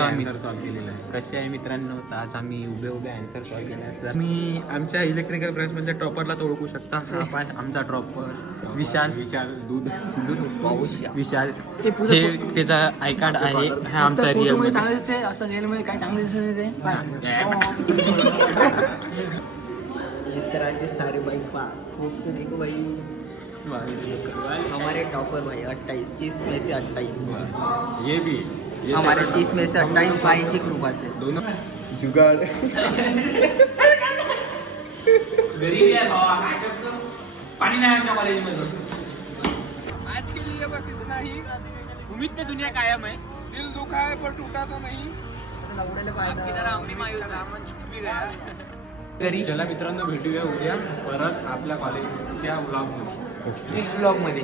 Answer solve केलेला आहे. कसे आहे मित्रांनो, तर आज आम्ही उभे उभे आन्सर सॉल्व केले असतात. मी आमच्या इलेक्ट्रिकल ब्रांचमधल्या टॉपरला तर ओळखू शकता. हा पाय आमचा टॉपर विशाल दूध विशाल हे त्याचा आय कार्ड आहे. हा आमचा रिअल चांगलं दिसते असं रिअल मध्ये काय चांगलं दिसत इस तरह से सारे भाई पास खूब तो देखो भाई हमारे टॉपर भाई 28 30 में से 28 ये भी हमारे 30 में से 28 भाई की कृपा से दोनों जुगाड़. पाणी नाही आमच्या कॉलेजमध्ये. आज के लिए बस इतना ही. उम्मीद पे दुनिया कायम है. दिल दुखा है पर टूटा तो नहीं. चला मित्रांनो, भेटूया उद्या परत आपल्या कॉलेजच्या ब्लॉगमध्ये. नेक्स्ट ब्लॉग मध्ये